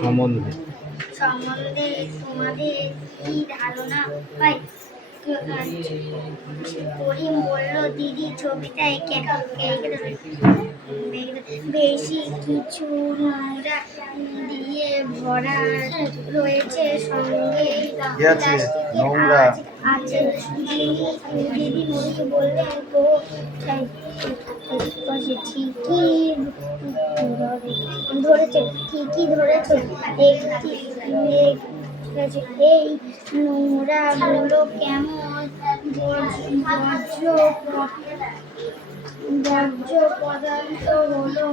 সম্বন্ধে তোমাদের কি ধারণা? ভাই করিম বলল, দিদি ছবিটা বেশি কিছু নোংরা দিয়ে ভরা রয়েছে, সঙ্গে নোংরা আছে। দিদি মুড়ি বললেন, তো ঠিকই ধরেছ। এই নোংরা গুলো কেমন বর্জ্য পদার্থ হলো,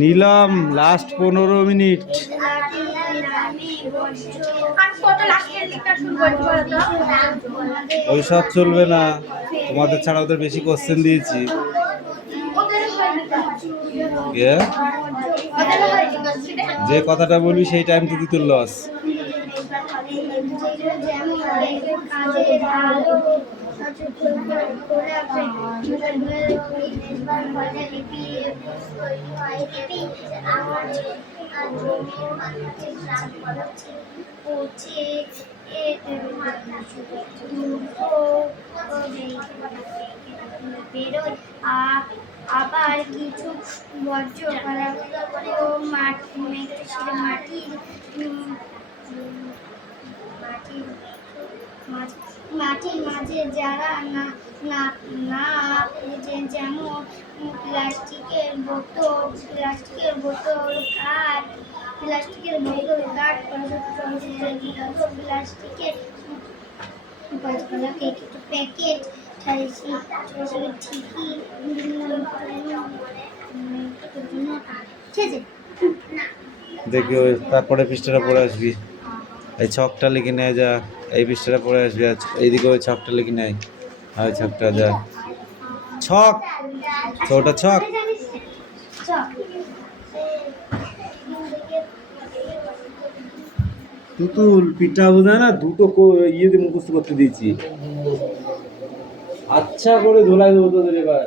নিলাম লাস্ট 15 মিনিট। ওইসব চলবে না, তোমাদের ছাড়া ওদের বেশি কোশ্চেন দিয়েছি। যে কথাটা বলবি সেই টাইম থেকে তোর লস। আবার কিছু বর্জ্য পদার্থ মাটির মাঝে যারা যেমন প্লাস্টিকের বোতল কাঠ, প্লাস্টিকের প্যাকেট দেখি তারপরে পৃষ্ঠাটা পড়ে আসবি। এই ছকটা লিখে নেয় যা, এই পৃষ্ঠাটা পড়ে আসবি। এইদিকে ওই ছকটা লিখে নেয়, আর ছকটা যা ছক, ওটা ছক। তুতুল পিঠা বোঝা না, দুটো ইয়েতে মুখস্থ করতে দিয়েছি। আচ্ছা করে ধোলাই দেবো তোদের এবার।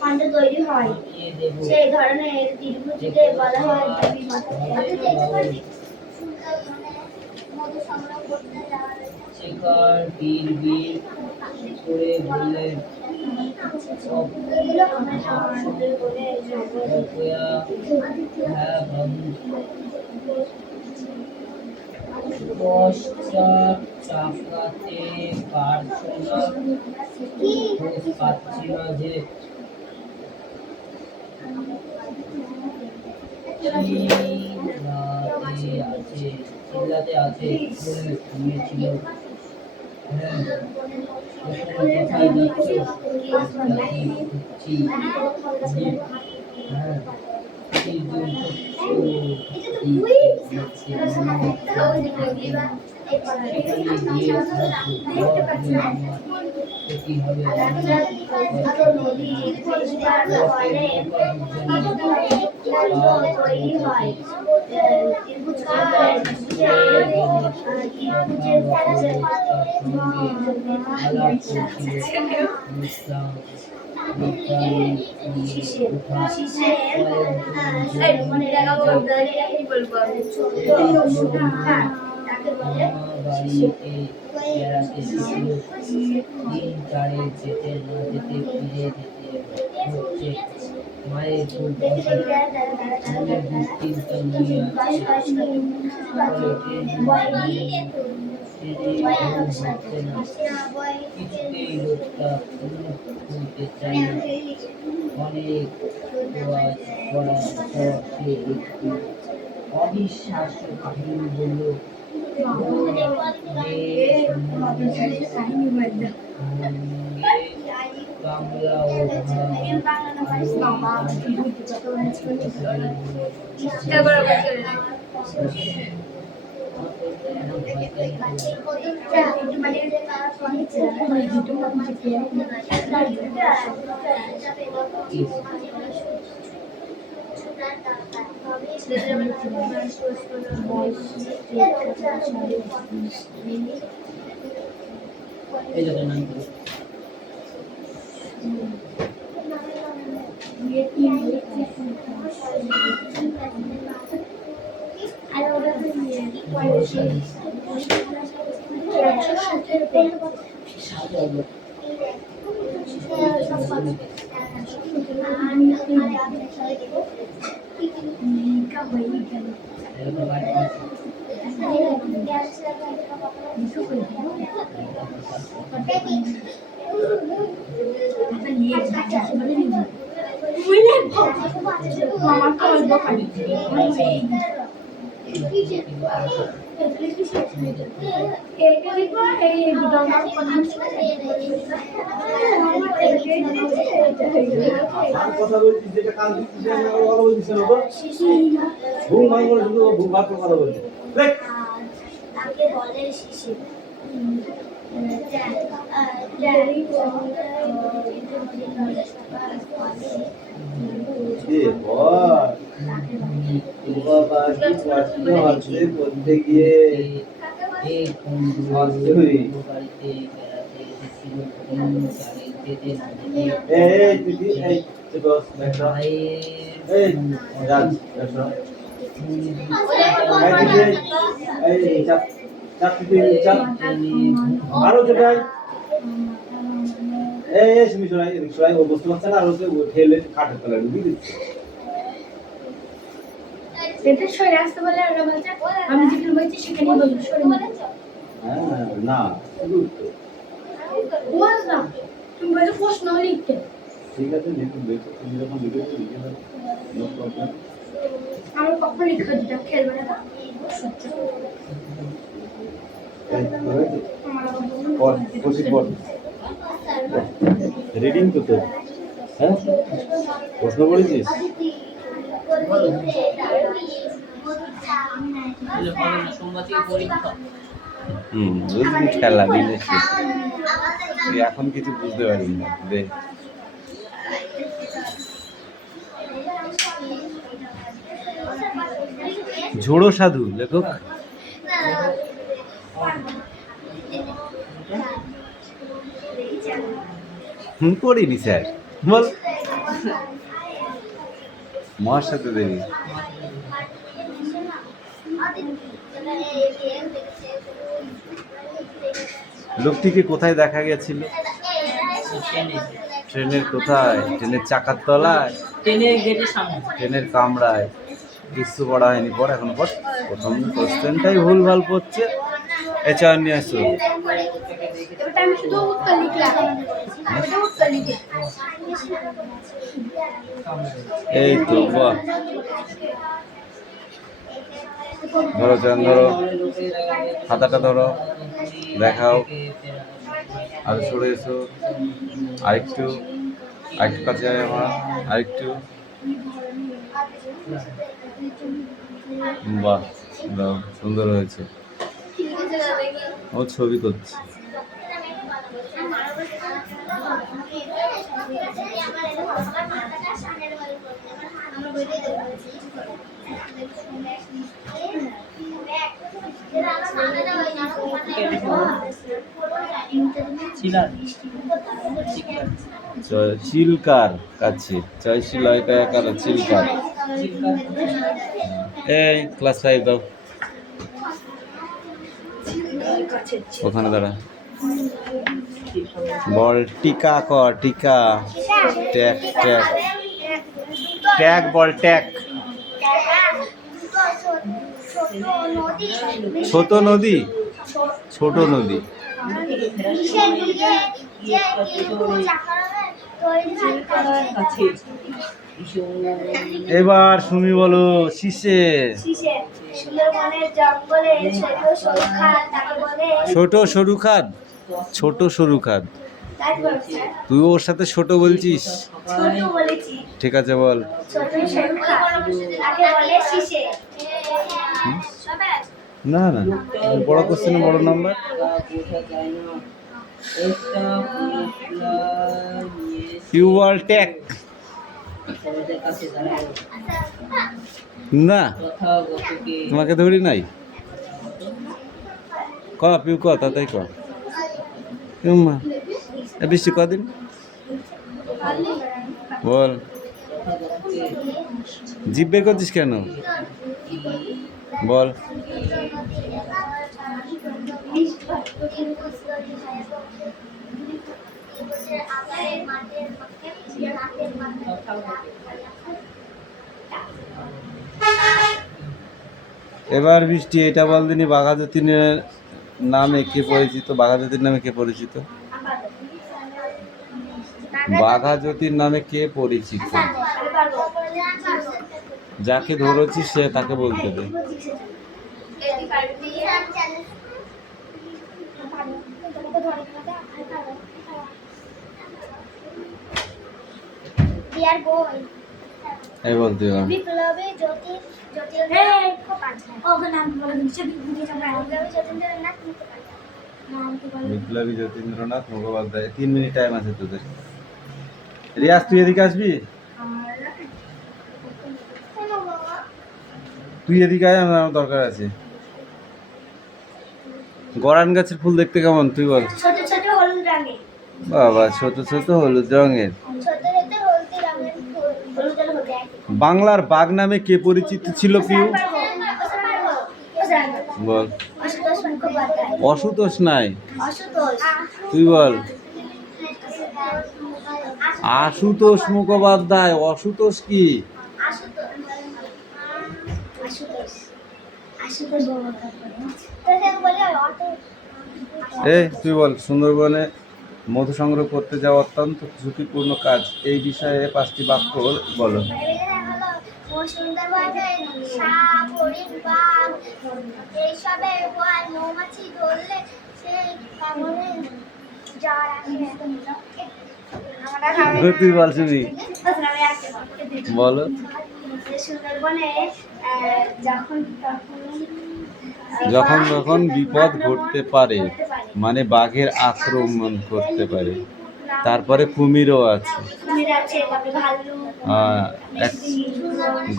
খন্ড তৈরি হয়, সেই ধরনের ত্রিভুজকে বলা হয় শেখর বীর করে বললেন, পশ্চাৎ চাকাতে পারছো না, পাচ্ছি না যে চিল্লাতে আছে বলে শুনেছিল। হ্যাঁ, কোথায় যাচ্ছ? হ্যাঁ, বাড়িতে বেড়াতে এসেছিল। দিন চারে যেতে না যেতে ফিরে যেতে হচ্ছে। মায়ের খুব অসুখ, মনে দুশ্চিন্তা নিয়ে আছে। সকালে ট্রেনে ঘুম হচ্ছে না, কিছুতেই লোকটা খুলতে চায় না। অনেক ওয়াজ করার পর সে একটি অবিশ্বাস্য কাহিনী বলল। কামলা ও এই জায়গার নাম কি? কথা বলছি যেটা কাল দিচ্ছে না কথা বলছিস না তো ঘুম ভাঙ করে শুধু ঘুম ভাগ কথা বলছি দেখ তাকে বলে শিশির এ বল বাবা কি কষ্ট হচ্ছে বলতে গিয়ে এই বন্ধু বাড়িতে বেড়াতে এসেছিল। দিন চারে যেতে না যেতে এই দিদি এই বস দেখো এই রাজ দেখো এই চাপ চাপ দিদি চাপ আরো যেটাই এই সুমি সরাই এদিক সরাই ও বুঝতে পারছে না আর ওকে ঠেলে কাঠের তলায় ঢুকিয়ে দিচ্ছে এটা সরে আসতে বলে ওরা বলছে আমি যেখানে বলছি সেখানেই বলবো সরে হ্যাঁ না শুধু বল না তুমি বলছো প্রশ্ন লিখতে ঠিক আছে লিখুন দেখো তুমি যখন লিখেছো লিখে দাও নো প্রবলেম আমি কখন লিখে দিতাম খেলবে না পড় বসে পড় রিডিং তো তোর হ্যাঁ প্রশ্ন পড়েছিস সোমবার থেকে পরীক্ষা। বুঝলি খেলা দিলে তুই এখন কিছু বুঝতে পারবি না দে ঝোড়ো সাধু লেখক পড়িনি স্যার বল মহাসাধু দেবী লোকটিকে কোথায় দেখা গেছিল ট্রেনের কোথায় ট্রেনের চাকার তলায় ট্রেনের গেটের সামনে ট্রেনের কামরায় কিছু পড়া হয়নি পর এখন পর প্রথম কোশ্চেনটাই ভুলভাল পড়ছে এ চয়ন নিয়ে আসো এবারে আমি শুধু উত্তর লিখলাম এটা উত্তর লিখলাম এই তো বাহ ধরো চয়ন ধরো খাতাটা ধরো দেখাও আর সরে এসো আরেকটু আরেকটু কাছে আয় আমার আরেকটু বাহ দাও সুন্দর হয়েছে ও ছবি করছে আমার চিলার চিলকার কাছে চিলকার চিলকার। এই ক্লাস 5 দাও, ওখানে দাঁড়া। বল টিকা কর, টিকা। ট্যাগ ট্যাগ ট্যাগ, বল ট্যাগ। ছোট নদী, ছোট নদী। এবার সুমি বলো শীষে। ছোট সরু খাদ, ছোট সরু খাদ। তুই ওর সাথে ছোট বলছিস? ঠিক আছে বল। না না, বড় কোশ্চেনে বড় নাম্বার। পিউয়াল ট্যাক না, তোমাকে ধরি নাই। ক পিউ ক, তাই ক। বৃষ্টি কদিন বল। জিভ বের করছিস কেন বল। এবার বৃষ্টি এটা বল দিনি, বাঘাযতীনের নামে কে পরিচিত? বাঘাযতীর নামে কে পরিচিত? বাঘাযতীর নামে কে পরিচিত? যাকে ধরেছি সে তাকে বলতে হবে। এই বলতে হবে। বিপ্লবী যতীন্দ্রনাথ মুখোপাধ্যায়। 3 মিনিট টাইম আছে তোদের। রিয়াজ তুই এদিকে আসবি? তুই এদিকে আয়, আমার দরকার আছে। গরান গাছের ফুল দেখতে কেমন তুই বল? ছোট ছোট হলুদ রঙের। বাবা, ছোট ছোট হলুদ রঙের। বাংলার বাঘ নামে কে পরিচিত ছিল পিউ? বল। অশুতোষ নাই, তুই বল। আশুতোষ মুখোপাধ্যায়। অশুতোষ কি? এই তুই বল। সুন্দরবনে মধু সংগ্রহ করতে যাওয়া অত্যন্ত ঝুঁকিপূর্ণ কাজ, এই বিষয়ে 5টি বাক্য বলো। তুই বল শুনি, বলো। সুন্দরবনে যখন যখন বিপদ ঘটতে পারে, মানে বাঘের আক্রমণ করতে পারে। তারপরে কুমিরও আছে,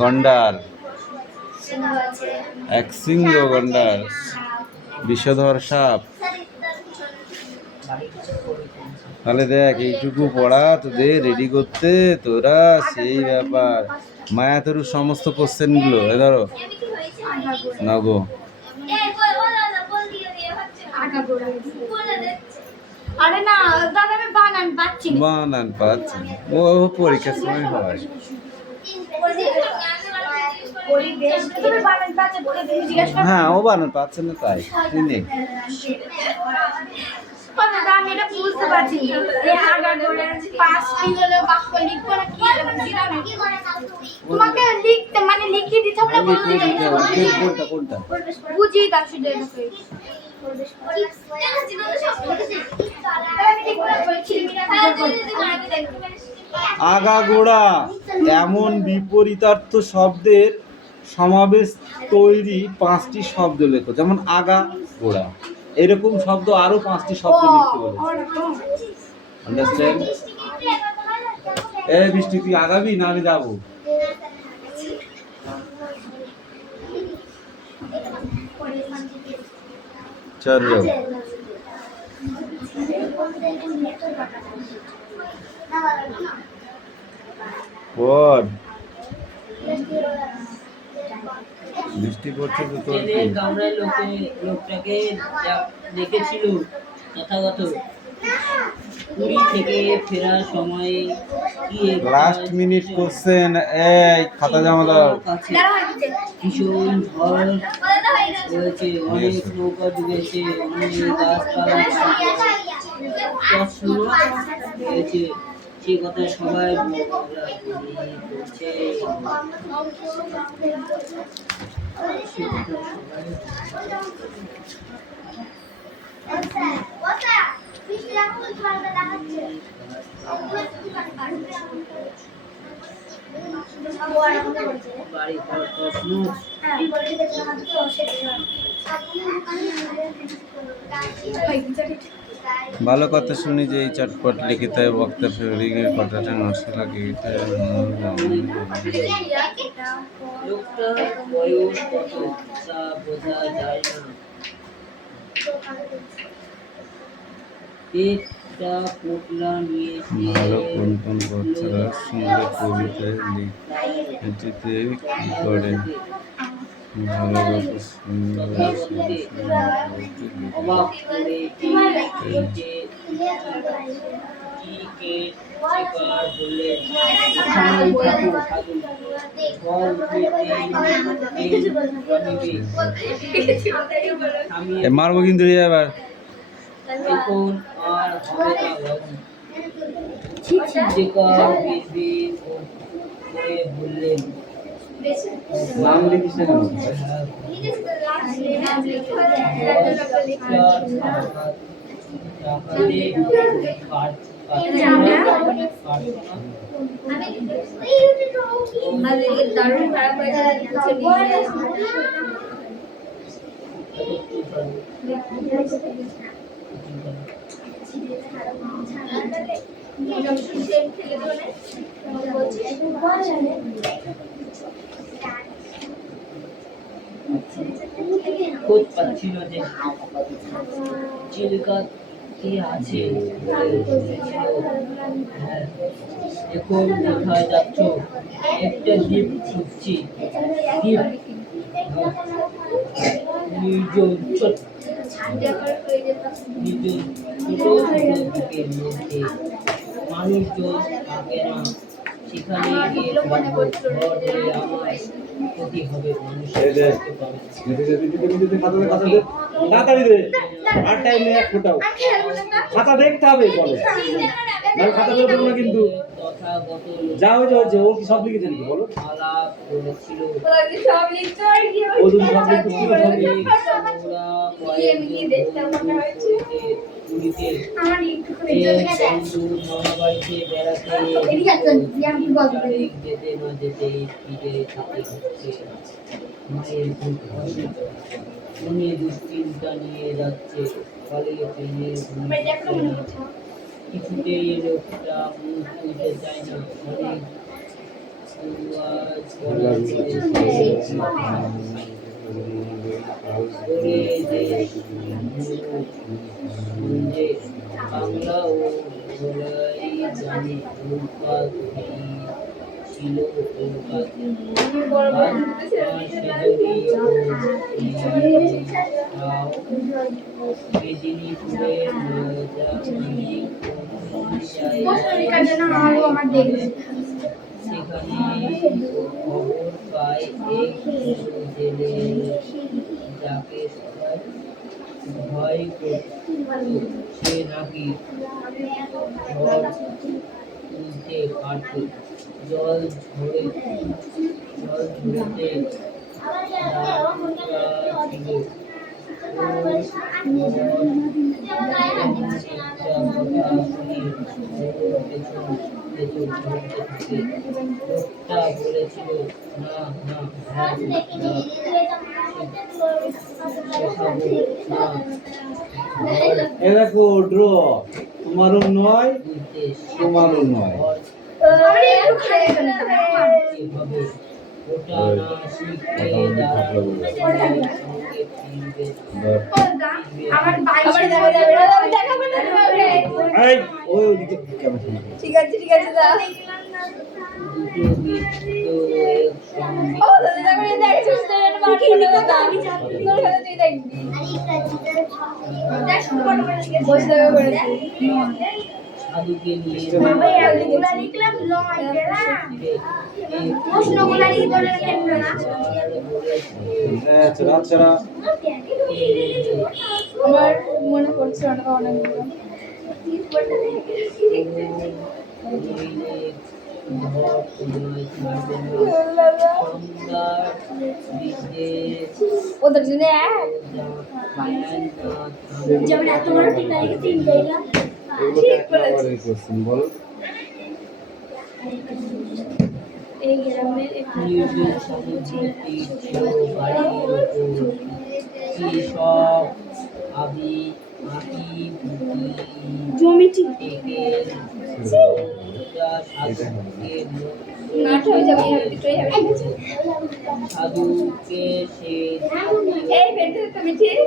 গন্ডার, এক সিংহ গন্ডার, বিষধর সাপ। তাহলে দেখ, এইটুকু পড়া তোদের রেডি করতে, তোরা সেই ব্যাপার। মায়াতরুর সমস্ত কোশ্চেনগুলো ধরো নগো। আরে না দাদা, আমি বানান পাচ্ছি না। বানান পাচ্ছি না, ও পরীক্ষার সময় হয়। হ্যাঁ, ও বানান পাচ্ছে না তাই তিনি। আমি এটা বুঝতে পারছি না। তোমাকে লিখতে মানে লিখিয়ে দিতে হবে, কোনটা? বুঝিয়ে দাও শুধু। আগাগোড়া এমন বিপরীতার্থ শব্দের সমাবেশ তৈরি 5টি শব্দ লেখো। যেমন আগা গোড়া, এরকম শব্দ আরো 5টি শব্দ লিখতে বলেছে। আন্ডারস্ট্যান্ড? এই বৃষ্টি, তুই আগাবি না আমি যাবো? চলো পর বৃষ্টি পড়ছে তো তোর ছেলে কামড়ায় লোকটাকে দেখেছিল তথাগত পুরী থেকে ফেরার সময় কি লাস্ট মিনিট কোশ্চেন এই খাতা জমা দাও কাছে ভীষণ ঝড় হয়েছে, অনেক নৌকা ডুবেছে, অনেক গাছপালা প্রশ্ন হয়েছে, সে কথা সবাই করছে। বাড়ি ঘর প্রশ্ন ভালো কথা শুনি যে এই চটপট লিখিত বক্তা ফেরিং এর কথাটা নষ্ট লাগে লোকটার বয়স কত তা বোঝা যায় না, একটা পোটলা নিয়ে ভালো কোন কোন বাচ্চারা সুন্দর কবিতায় লিখতে কি করে ভালো কথা সুন্দর অবাক করে মারবো কিন্তু এবার এখন আর হবে না বাবু, করে বললেন নাম লিখিস না কেন? দারুণ খারাপ হয়ে খোঁজ পাচ্ছিল যে চিলিকা কি আছে, এখন কোথায় যাচ্ছ? একটা দ্বীপ খুঁজছি, দ্বীপ নির্জন ছোট দ্বীপের মধ্যে মানুষজন থাকে না, সেখানে গিয়ে আমার ক্ষতি হবে, মানুষের থাকতে পাবে না। তাড়াতাড়ি দে, আর টাইম নেই এক ফোটাও। খাতা দেখতে হবে বলে, নাহলে খাতা বের করবো না কিন্তু। তথাগত যা হয়েছে হয়েছে, ও কি সব লিখেছে নাকি বলো? আলাপ করেছিল, সব লিখতে আর কি ও যদি সব লিখতে কি করে সব লিখবে? পুরীতে আমার একটু করে জন্য গেছে মামাবাড়িতে বেড়াতে এদিকে আসুন, আমি বলবো। তারিখ যেতে না যেতে ফিরে যেতে হচ্ছে। মায়ের খুব ভয়, মনে দুশ্চিন্তা নিয়ে যাচ্ছে, ফলে ট্রেনের ঘুম হচ্ছে না। কিছুতেই লোকটা মুখ খুলতে চায় না, অনেক আওয়াজ করার পরে যে বাংলা ও বলাই জানে নৌকা ছিল মেদিনীপুরের সেখানে খবর পায় এক জেলে, যাকে সবাই ভয় করত, সে নাকি ঝড় তুলতে পারত, জল ঝরেতে ছিল। লোকটা বলেছিল না না এ দেখো ড্র, তোমারও নয় তোমারও নয়। এভাবে ওটা না শিখে দাঁড়ানো সঙ্গে ফিরবে না। আমার বাইশে দেখাবে না তোমাকে। এই ওই ওদিকে ক্যামেরা শুনে ঠিক আছে দা। দুটো বৃত্ত একসঙ্গে ও দাদা দেখো দেখছিস তো এটা বাকি না দা। তোর কথা তুই দেখবি। দেখ শুরু করে বসে করে সাধুকে নিয়ে বাবা এগুলা লিখলাম লয় গেলা। প্রশ্নগুলা কি বলে কেন না? আচ্ছা আচ্ছা আমার মনে পড়ছে অনেকগুলো। ওদের জন্য যেমন এত বড় টিকা লিখে তিন দিলাম। এগুলো এক নম্বরের কোশ্চেন বল। এই গ্রামের জমিটি নাট হয়ে যাবে সাধুকে সে এই বেঁধে তুমি ঠিক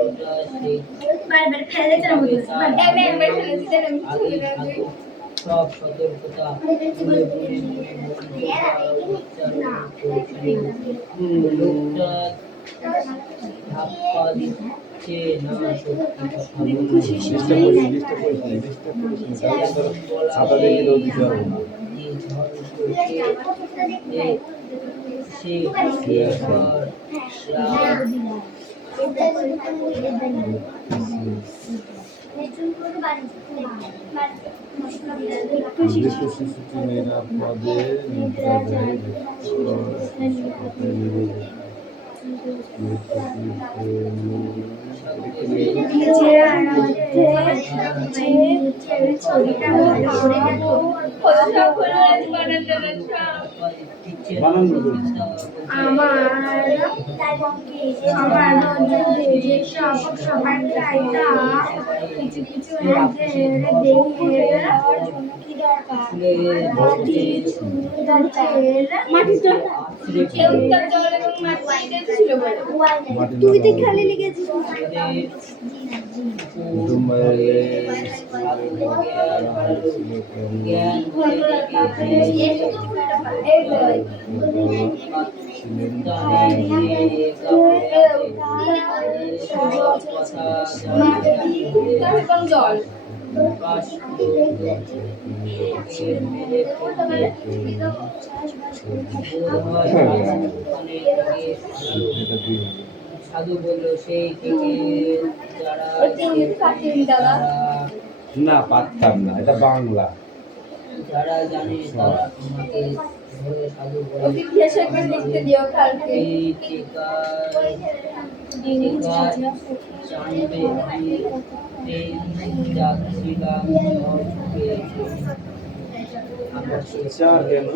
বারবার ফেলে যাবো এই বের ফেলে দিতে আমি আগে সাধু সব সতর্কতা বলে বলে লোকটা ধাপ্পা দিচ্ছে না সত্যি কথা ছাতা দেখে তো দিতে হবে না। সে শিশুটি নিরাপদে নিদ্রা যায় বানান আমার যে সবার চাইতা কিছু কিছু দেখে কি দরকার মাটির দরকার উত্তর জল এবং মাটি ছিল বলে তুই তো খালি লিখেছিস জল সাধু বলল সেই থেকে না পারতাম না, এটা বাংলা। যারা জানে তারা আমাকে ধরে সাধু বলে লিখতে দিও কালকে এই টিকা জানবে আমি এই যাচ্ছিলাম চার কেন?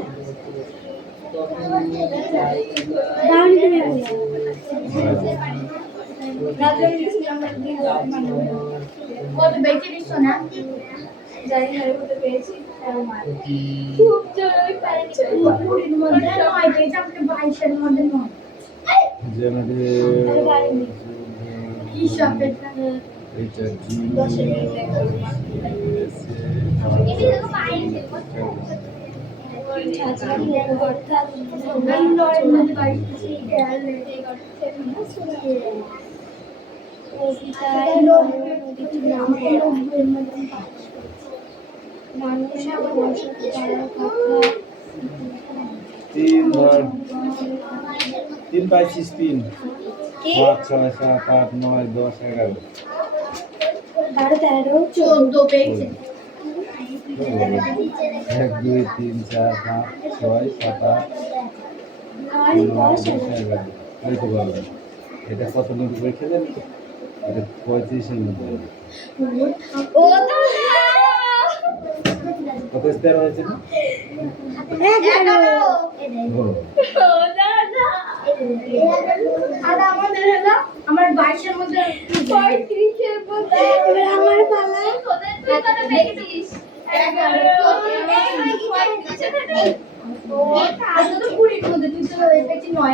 কত বেঁচে দিচ্ছ না জানি না হতে পেয়েছি খুব জোরে পাইছে পুরীর মধ্যে নয় পেয়েছে আমাকে 22 এর মধ্যে নয় কি সব এটা তিন পাইছিস, 3 5 6 7 8 9 10 11 12 13 14 পেয়েছে 1 2 3 4 5 6 7 8 9 10 11 এই তো বলো এটা কত নম্বর পরীক্ষা দেন? এটা 35 এর মধ্যে ও দাদা কত স্টার হয়েছে না? 11 ও দাদা আর আমাদের হলো আমার 22 এর মধ্যে 35 এর মধ্যে আমার পালা কোথায় তুই কত পেয়েছিস 11 ও তাহলে তো 20 এর মধ্যে তুই তো পেয়েছিস 9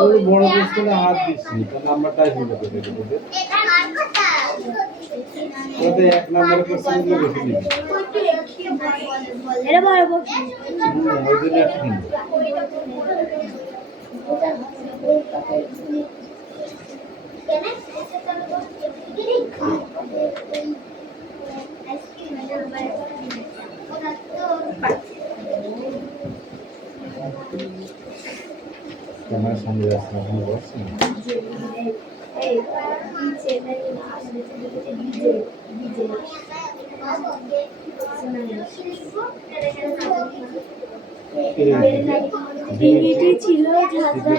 তুই বড় পিস্তলে হাত দিচ্ছি তো নাম্বারটাই ভুল করে দিতে তোদের এক নম্বরে কোশ্চেন গুলো বেশি দিবি এটা বড় বক্স ওই জন্য একটু দিবি। তোমার সঙ্গে আসলে এখনো বসছি না ডিঙিটি ছিল ঝাঁঝরা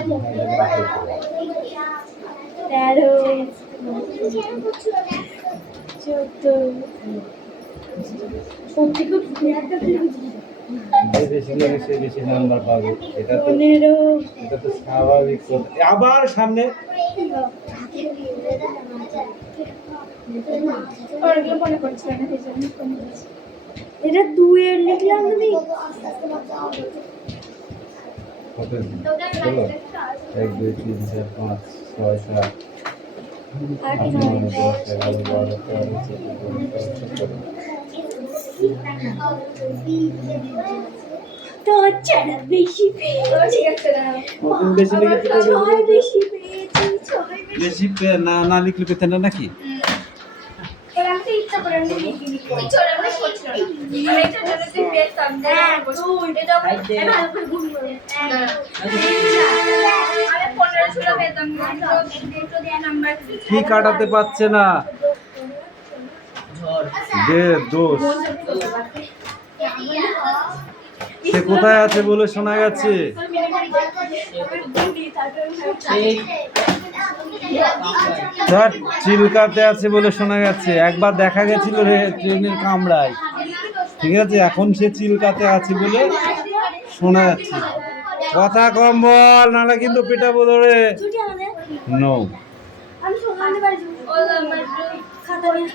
13 যে বেশি লাগে সে বেশি নাম্বার পাবে এটা তো 15 এটা তো স্বাভাবিক কথা। আবার সামনে এটা 2 এর লিখলাম তুমি কত বলো 1 2 3 4 5 6 7 8 8 9 9 10 11 12 13 তো ছাড়া বেশি পেয়েছি নতুন বেশি লিখে ছয় বেশি পেয়েছি ছয় বেশি না না লিখলে পেতে না নাকি কি কাটাতে পারছে না ঝড় দে দোষ সে কোথায় আছে বলে শোনা গেছে সেই ধর চিলকাতে আছে বলে শোনা গেছে একবার দেখা গেছিল রে ট্রেনের কামরায় ঠিক আছে এখন সে চিলকাতে আছে বলে শোনা যাচ্ছে কথা কম বল নাহলে কিন্তু পিটাবো ধরে ছুটি আমাদের নো আমি সকালে বাড়ি যাবো খাতা নিয়ে